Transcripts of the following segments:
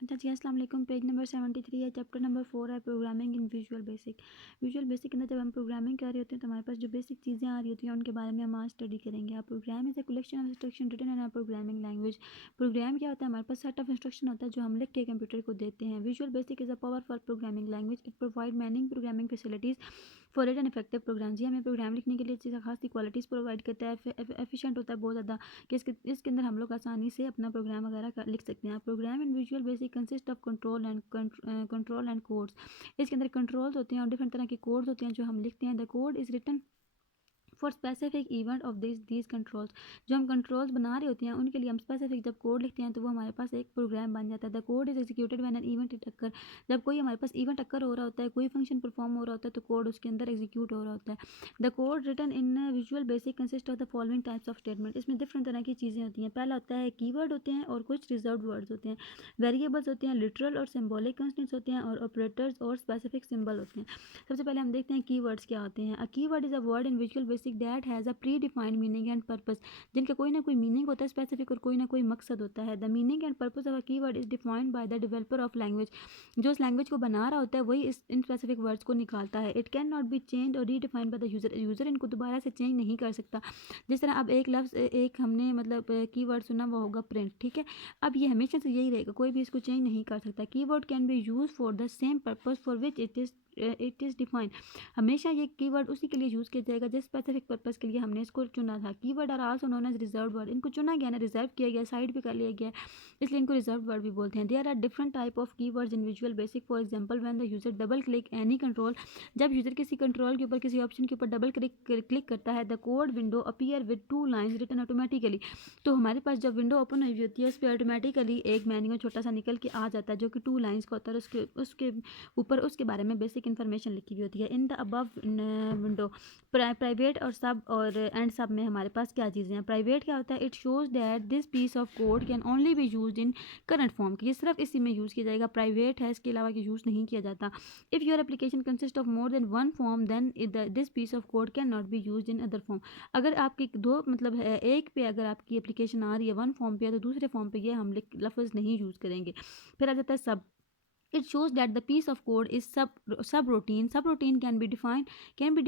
अच्छा जी, अस्सलाम वालेकुम। पेज नंबर 73 है, चैप्टर नंबर 4 है programming in Visual basic. Visual basic के अंदर जब हम प्रोग्रामिंग कर रहे होते हैं तो हमारे पास जो बेसिक चीज़ें आ रही होती हैं उनके बारे में हम आज स्टडी करेंगे। आप program is a collection of instruction written in a programming language. Program क्या होता है? हमारे पास सेट ऑफ इंस्ट्रक्शन होता है जो हम लिख के कंप्यूटर को देते हैं। Visual Basic is a powerful programming language. It provide many programming facilities for an effective program. जी, हमें प्रोग्राम लिखने के लिए चीज़ खास क्वालिटीज़ प्रोवाइड करता है, एफिशिएंट होता है बहुत ज़्यादा, कि इसके अंदर हम लोग आसानी से अपना प्रोग्राम वगैरह लिख सकते हैं। Program in Visual Basic consist of control and codes. इसके अंदर कंट्रोल्स होते हैं और डिफरेंट तरह के कोड्स होते हैं जो हम लिखते हैं। The code is written for specific event of these controls. जो हम कंट्रोल्स बना रहे होते हैं उनके लिए हम स्पेसिफिक जब कोड लिखते हैं तो वो हमारे पास एक प्रोग्राम बन जाता है। The code is executed when an event it occur. जब कोई हमारे पास इवेंट अकर हो रहा होता है, कोई फंक्शन परफॉर्म हो रहा होता है, तो कोड उसके अंदर एग्जीक्यूट हो रहा होता है। The code written in Visual Basic consist of the following types of statement. इसमें डिफरेंट तरह की चीज़ें होती हैं। पहला होता है कीवर्ड होते हैं और कुछ रिजर्व्ड वर्ड्स होते हैं। वेरिएबल्स होते हैं, लिटरल और सिंबॉलिक कंस्टेंट्स होते हैं, और ऑपरेटर्स और स्पेसिफिक सिंबल होते हैं। सबसे पहले हम देखते हैं कीवर्ड्स क्या होते हैं। अ keyword is a word in Visual basic that has a pre defined meaning and purpose. जिनका कोई ना कोई मीनिंग होता है स्पेसिफिक, और कोई ना कोई मकसद होता है। The meaning and purpose of a keyword is defined by the developer of language. जो उस लैंग्वेज को बना रहा होता है वही इन स्पेसिफिक वर्ड्स को निकालता है। It can not be change और redefined by the user. User इनको दोबारा से चेंज नहीं कर सकता। जिस तरह अब एक लफ्ज़ एक हमने मतलब कीवर्ड सुना, वो होगा प्रिंट, ठीक है। अब ये हमेशा से यही रहेगा, कोई भी इसको चेंज नहीं कर सकता। Keyword can be use for the same purpose for which it is defined. हमेशा ये कीवर्ड उसी के लिए यूज़ किया जाएगा जिस स्पेसिफिक पर्पस के लिए हमने इसको चुना था। Keyword are also known as reserve word. इनको चुना गया ना, रिजर्व किया गया, साइड पे कर लिया गया, इसलिए इनको रिजर्व वर्ड भी बोलते हैं। There are different type of keywords in Visual Basic. For example when the user double click any control. जब यूजर किसी कंट्रोल के ऊपर, किसी ऑप्शन के ऊपर डबल क्लिक करता है, the code window appear with 2 lines written automatically. तो हमारे पास जब विंडो ओपन हुई होती है उस पर ऑटोमेटिकली एक मेन्यू छोटा सा निकल के आ जाता है जो कि 2 लाइन्स का होता है। उसके उसके ऊपर उसके बारे में बेसिक इन्फॉर्मेशन लिखी हुई होती है। In the above window private और सब और एंड सब में हमारे पास क्या चीज़ें हैं। प्राइवेट क्या होता है? It shows that this piece of code can only be used in current form. कि ये सिर्फ इसी में यूज़ किया जाएगा, प्राइवेट है, इसके अलावा यूज़ नहीं किया जाता। If your application consist of more than one form then this piece of code can not be used in other form. अगर आपकी दो मतलब है, एक पे अगर आपकी एप्लीकेशन आ रही है वन फॉर्म पे, तो दूसरे फॉर्म पे ये हम लफ्ज़ नहीं यूज़ करेंगे। फिर आ जाता है सब। It shows that the piece of code is subroutine. Subroutine can be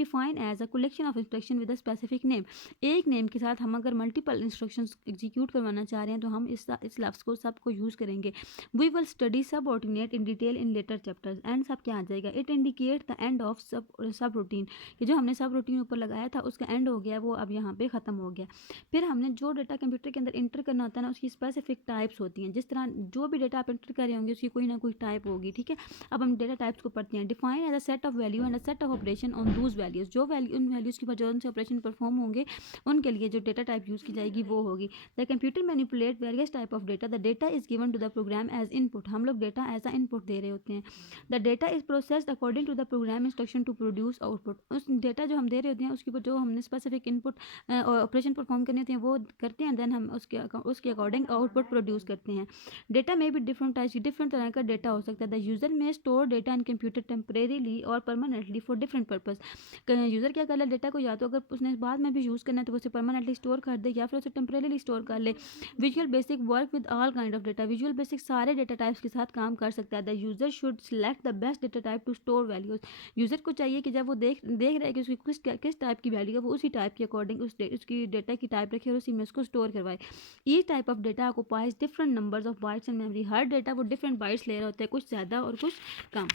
defined as a collection of instruction with a specific name. एक नेम के साथ हम अगर मल्टीपल इंस्ट्रक्शंस एग्जीक्यूट करवाना चाह रहे हैं तो हम इस लफ्ज़ को सब को यूज़ करेंगे। We will study subordinate in detail in later chapters. End sub क्या आ जाएगा? It indicate the end of subroutine. कि जो हमने सब रूटीन ऊपर लगाया था उसका एंड हो गया, वो अब यहाँ पे ख़त्म हो गया। फिर हमने जो डेटा कंप्यूटर के अंदर इंटर करना होता है ना, उसकी स्पेसिफिक टाइप्स होती हैं। जिस तरह जो भी डेटा आप इंटर कर रहे होंगे उसकी कोई ना कोई टाइप होगी, ठीक है। अब हम डेटा टाइप्स को पढ़ते हैं। Define as a set of value and a set of operation on those values. जो वैल्यू उन वैल्यूज़ की वजह से ऑपरेशन परफॉर्म होंगे उनके लिए जो डेटा टाइप यूज़ की जाएगी वो होगी। The computer manipulate various type of data. The data is given to the program as input. हम लोग डेटा एज अ इनपुट दे रहे होते हैं। The data is processed according to the program instruction to produce output. उस data जो हम दे रहे होते हैं उसके ऊपर जो हमने स्पेसिफिक इनपुट ऑपरेशन परफॉर्म करने होते हैं वो करते हैं, देन हम उसके अकॉर्डिंग आउटपुट प्रोड्यूस करते हैं। डेटा में भी डिफरेंट टाइप्स की डिफरेंट तरह का डेटा हो सकता है। The user may store data in computer temporarily और permanently for different purpose. User क्या कर ले, डेटा को या तो अगर उसने बाद में भी यूज़ करना है तो उसे परमानेंटली स्टोर कर दे या फिर उसे टेम्परेरीली स्टोर कर ले। Visual basic work with all kind of data. Visual basic सारे डेटा टाइप्स के साथ काम कर सकता है। The user should select the best data type two store values. User को चाहिए कि जब वो देख रहा है कि उसकी किस टाइप की वैल्यू है, वो उसी टाइप के अकॉर्डिंग उसकी डेटा की टाइप रखे और उसी में उसको स्टोर करवाए। Each type of data occupies different numbers of bytes and memory. Her data वो डिफरेंट बाइट्स ले रहा होता है, कुछ ज़्यादा और कुछ कम।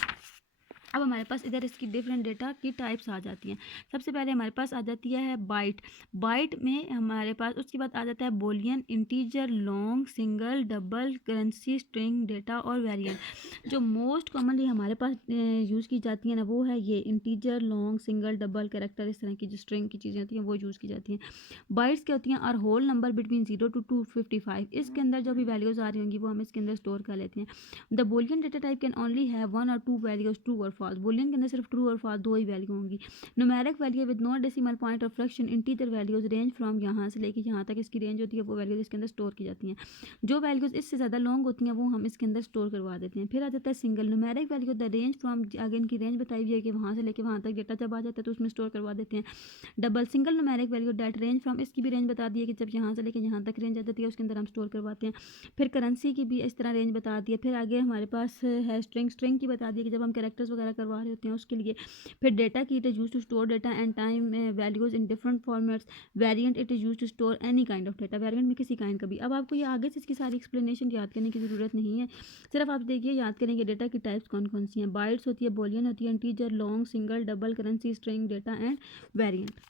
अब हमारे पास इधर इसकी डिफरेंट डेटा की टाइप्स आ जाती हैं। सबसे पहले हमारे पास आ जाती है बाइट। बाइट में हमारे पास उसके बाद आ जाता है Boolean, integer, long, single, double, currency, string, data और वेरिएंट। जो मोस्ट कॉमनली हमारे पास यूज़ की जाती है ना, वो है ये integer, long, single, double, character, इस तरह की जो स्ट्रिंग की चीज़ें होती हैं वो यूज़ की जाती हैं। बाइट्स क्या होती हैं? और होल नंबर बिटवीन 0 to 255। इसके अंदर जो भी वैल्यूज़ आ रही होंगी वो हम इसके अंदर स्टोर कर लेते हैं। The Boolean data type can only have one और टू वैल्यूज, ट्रू और फॉल्स। फॉल्स। बूलियन के अंदर सिर्फ ट्रू और फॉल्स दो ही वैल्यू होंगी। Numeric value with no decimal point of fraction integer values range from यहाँ से लेके यहाँ तक इसकी रेंज होती है, वो वैल्यूज इसके अंदर स्टोर की जाती हैं। जो वैल्यूज इससे ज़्यादा लॉन्ग होती हैं वो हम इसके अंदर स्टोर करवा देते हैं। फिर आ जाता है single numeric value the range from, आगे इनकी रेंज बताई हुई है कि वहाँ से लेके वहाँ तक डेटा जब आ जाता है तो उसमें स्टोर करवा देते हैं। Double single numeric value date range from, इसकी भी रेंज बता दी है कि जब यहाँ से लेके यहाँ तक रेंज आ जाती है उसके अंदर हम स्टोर करवाते हैं। फिर करेंसी की भी इस तरह रेंज बता दी है। फिर आगे हमारे पास है स्ट्रिंग की बता दी है कि जब हम कैरेक्टर्स वगैरह करवा रहे होते हैं उसके लिए। फिर डेटा की it is use to store data and time values in different formats. Variant it is use to store any kind of data, variant में किसी काइंड का भी। अब आपको ये आगे से इसकी सारी एक्सप्लेनेशन याद करने की ज़रूरत नहीं है, सिर्फ आप देखिए याद करेंगे डेटा की टाइप्स कौन कौन सी हैं। बाइट्स होती है, बूलियन होती है, integer, long, single, double, currency, string, data end variant.